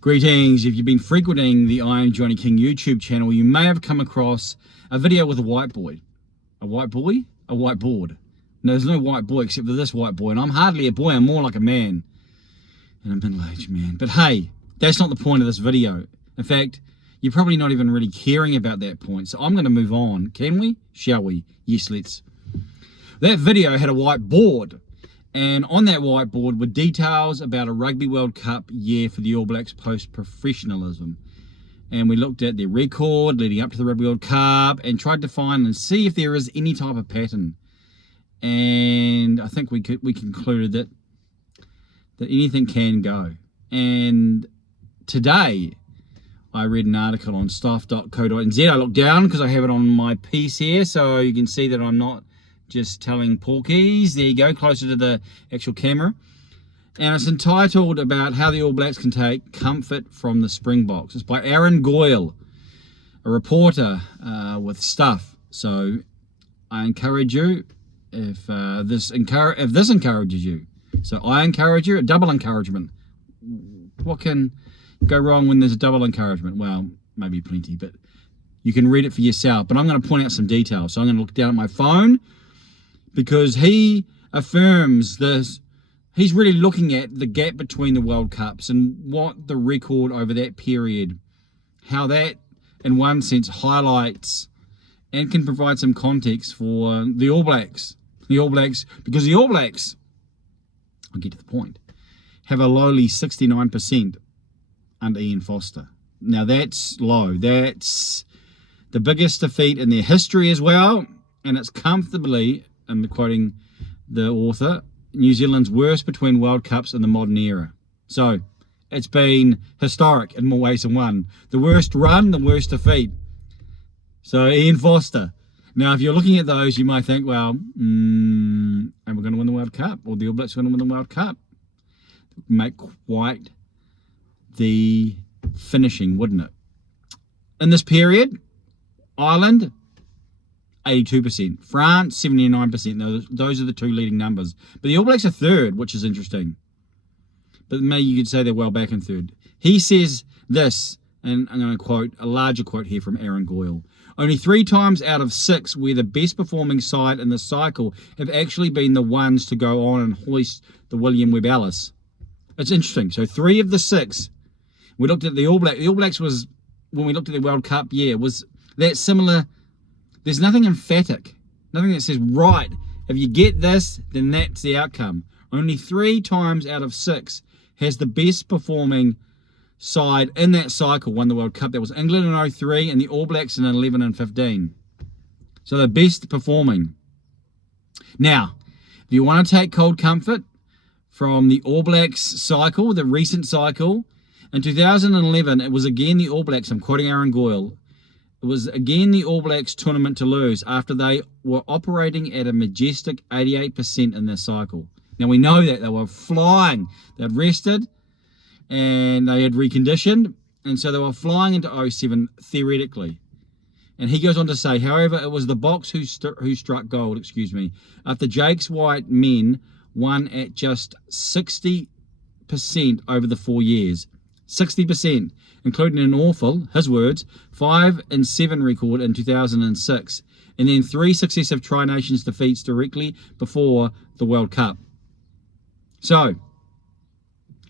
Greetings. If you've been frequenting the I Am Johnny King YouTube channel, you may have come across a video with a white boy. A white boy? A whiteboard. No, there's no white boy except for this white boy, and I'm hardly a boy, I'm more like a man. And I'm a middle-aged man. But hey, that's not the point of this video. In fact, you're probably not even really caring about that point, so I'm going to move on. Can we? Shall we? Yes, let's. That video had a whiteboard, and on that whiteboard were details about a Rugby World Cup year for the All Blacks post-professionalism. And we looked at their record leading up to the Rugby World Cup and tried to find and see if there is any type of pattern. And I think we concluded that anything can go. And today I read an article on stuff.co.nz. I looked down because I have it on my piece here, so you can see that I'm not just telling porkies. There you go, closer to the actual camera. And it's entitled about how the All Blacks can take comfort from the Springboks. It's by Aaron Goyle, a reporter with Stuff. So I encourage you, if this encourages you. So I encourage you, a double encouragement. What can go wrong when there's a double encouragement? Well, maybe plenty, but you can read it for yourself. But I'm going to point out some details. So I'm going to look down at my phone because he affirms this. He's really looking at the gap between the World Cups and what the record over that period, how that, in one sense, highlights and can provide some context for the All Blacks. The All Blacks, because the All Blacks, I'll get to the point, have a lowly 69% under Ian Foster. Now that's low. That's the biggest defeat in their history as well, and it's comfortably, I'm quoting the author, New Zealand's worst between World Cups in the modern era. So it's been historic in more ways than one. The worst run, the worst defeat. So Ian Foster. Now, if you're looking at those, you might think, well, and we're going to win the World Cup, or the All Blacks are going to win the World Cup. Make quite the finishing, wouldn't it? In this period, Ireland, 82%. France, 79%. Those are the two leading numbers. But the All Blacks are third, which is interesting. But maybe you could say they're well back in third. He says this, and I'm going to quote a larger quote here from Aaron Goyle. Only 3 times out of 6 where the best performing side in the cycle have actually been the ones to go on and hoist the William Webb Ellis. It's interesting. So 3 of the 6, we looked at the All Blacks. The All Blacks was, when we looked at the World Cup year, was that similar. There's nothing emphatic, nothing that says, right, if you get this, then that's the outcome. Only 3 times out of 6 has the best performing side in that cycle won the World Cup. That was England in 2003 and the All Blacks in 2011 and 2015. So the best performing. Now, if you want to take cold comfort from the All Blacks cycle, the recent cycle, in 2011, it was again the All Blacks, I'm quoting Aaron Goyle, it was again the All Blacks tournament to lose after they were operating at a majestic 88% in their cycle. Now we know that they were flying. They'd rested and they had reconditioned, and so they were flying into 07 theoretically. And he goes on to say, however, it was the Boks who struck gold, after Jake's white men won at just 60% over the 4 years. 60%, including an awful, his words, 5-7 record in 2006, and then 3 successive Tri-Nations defeats directly before the World Cup. So,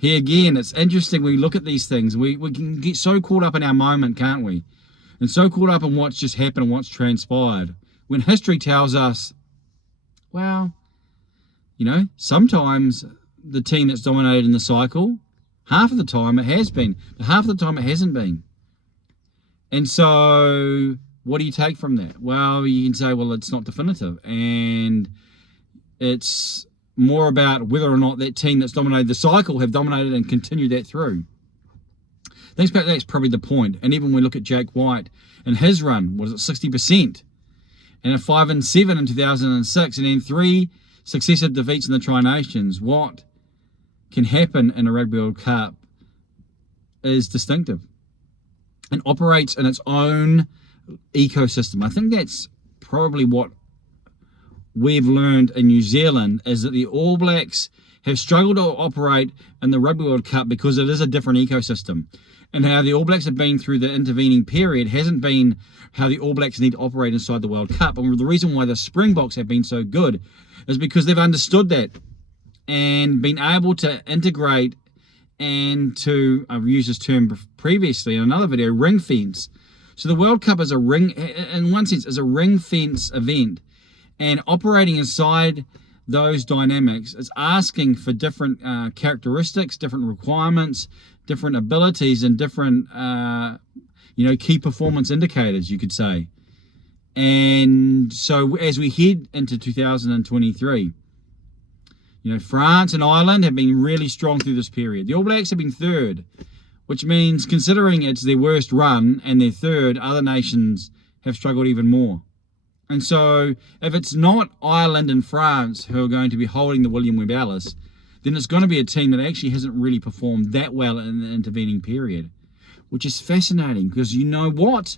here again, it's interesting, we look at these things, we can get so caught up in our moment, can't we? And so caught up in what's just happened and what's transpired. When history tells us, well, you know, sometimes the team that's dominated in the cycle, half of the time it has been, but half of the time it hasn't been. And so what do you take from that? Well, you can say, well, it's not definitive. And it's more about whether or not that team that's dominated the cycle have dominated and continued that through. I think that's probably the point. And even when we look at Jake White and his run, was it 60%? And a 5-7 in 2006, and then 3 successive defeats in the Tri-Nations. What can happen in a Rugby World Cup is distinctive and operates in its own ecosystem. I think that's probably what we've learned in New Zealand, is that the All Blacks have struggled to operate in the Rugby World Cup because it is a different ecosystem. And how the All Blacks have been through the intervening period hasn't been how the All Blacks need to operate inside the World Cup. And the reason why the Springboks have been so good is because they've understood that and been able to integrate and to, I've used this term previously in another video, ring fence. So the World Cup is a ring, in one sense, is a ring fence event. And operating inside those dynamics is asking for different characteristics, different requirements, different abilities, and different, key performance indicators, you could say. And so as we head into 2023, France and Ireland have been really strong through this period. The All Blacks have been third, which means considering it's their worst run and they're third, other nations have struggled even more. And so if it's not Ireland and France who are going to be holding the William Webb Ellis, then it's going to be a team that actually hasn't really performed that well in the intervening period, which is fascinating because you know what?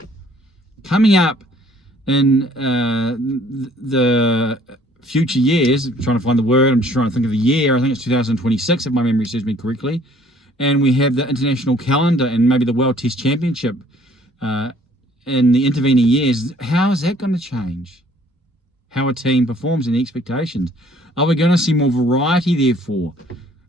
Coming up in the future years, I'm trying to find the word, I'm just trying to think of the year, I think it's 2026 if my memory serves me correctly, and we have the international calendar and maybe the World Test Championship in the intervening years. How is that going to change how a team performs and the expectations? Are we going to see more variety therefore?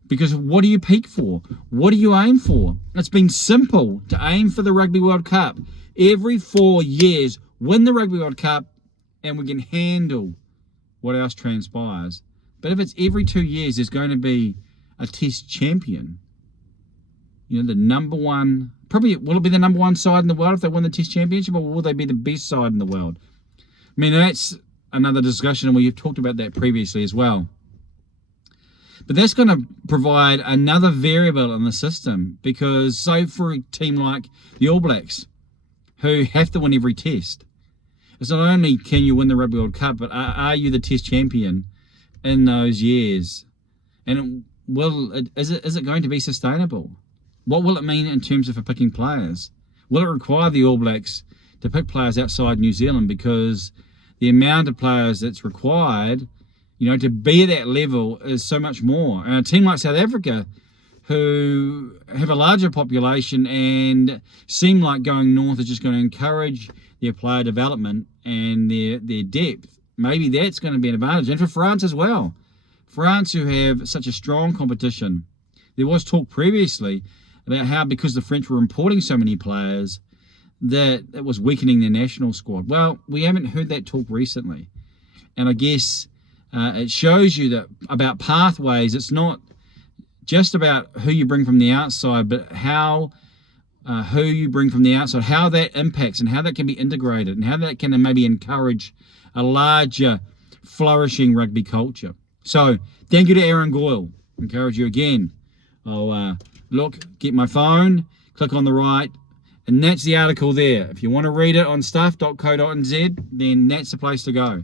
Because what do you peak for? What do you aim for? It's been simple to aim for the Rugby World Cup. Every 4 years, win the Rugby World Cup and we can handle what else transpires. But if it's every 2 years, there's going to be a test champion. The number one, probably, will it be the number one side in the world if they win the test championship, or will they be the best side in the world? I mean, that's another discussion, and we've talked about that previously as well. But that's going to provide another variable in the system, because so for a team like the All Blacks, who have to win every test, it's not only can you win the Rugby World Cup, but are you the test champion in those years? And is it going to be sustainable? What will it mean in terms of for picking players? Will it require the All Blacks to pick players outside New Zealand, because the amount of players that's required, to be at that level is so much more. And a team like South Africa, who have a larger population and seem like going north is just going to encourage their player development and their depth, maybe that's going to be an advantage. And for France as well. France, who have such a strong competition. There was talk previously about how, because the French were importing so many players, that it was weakening their national squad. Well, we haven't heard that talk recently. And I guess it shows you that about pathways, it's not just about who you bring from the outside, but how who you bring from the outside, how that impacts and how that can be integrated and how that can maybe encourage a larger flourishing rugby culture. So thank you to Aaron Goyle. Encourage you again. I'll get my phone, click on the right, and that's the article there. If you want to read it on stuff.co.nz, then that's the place to go.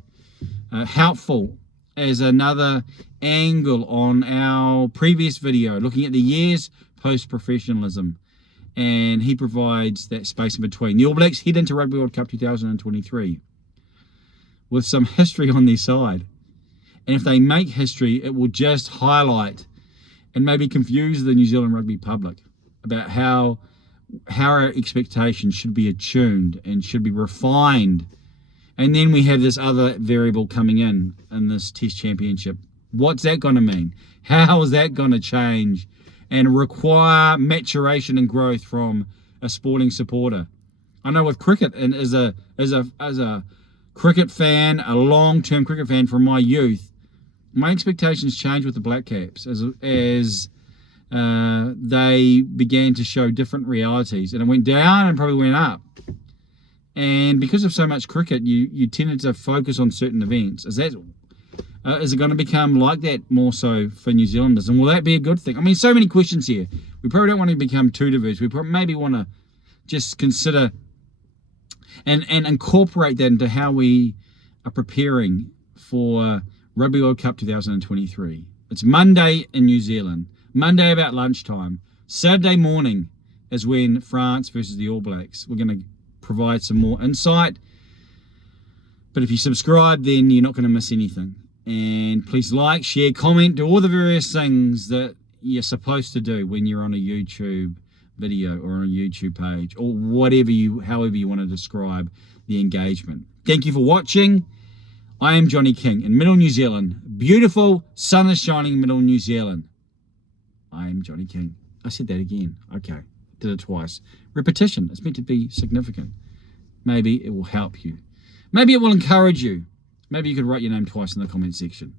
Helpful as another angle on our previous video, looking at the years post-professionalism. And he provides that space in between. The All Blacks head into Rugby World Cup 2023 with some history on their side. And if they make history, it will just highlight and maybe confuse the New Zealand rugby public about how our expectations should be attuned and should be refined. And then we have this other variable coming in this Test Championship. What's that going to mean? How is that going to change and require maturation and growth from a sporting supporter? I know with cricket, and as a cricket fan, a long-term cricket fan from my youth, my expectations changed with the Black Caps as they began to show different realities, and it went down and probably went up. And because of so much cricket, you tended to focus on certain events. Is it going to become like that more so for New Zealanders? And will that be a good thing? I mean, so many questions here. We probably don't want to become too diverse. We maybe want to just consider and incorporate that into how we are preparing for Rugby World Cup 2023. It's Monday in New Zealand. Monday about lunchtime. Saturday morning is when France versus the All Blacks. We're going to provide some more insight. But if you subscribe, then you're not going to miss anything. And please like, share, comment, do all the various things that you're supposed to do when you're on a YouTube video or on a YouTube page, or however you want to describe the engagement. Thank you for watching. I am Johnny King in Middle New Zealand. Beautiful, sun is shining Middle New Zealand. I am Johnny King. I said that again. Okay, did it twice. Repetition, it's meant to be significant. Maybe it will help you. Maybe it will encourage you. Maybe you could write your name twice in the comment section.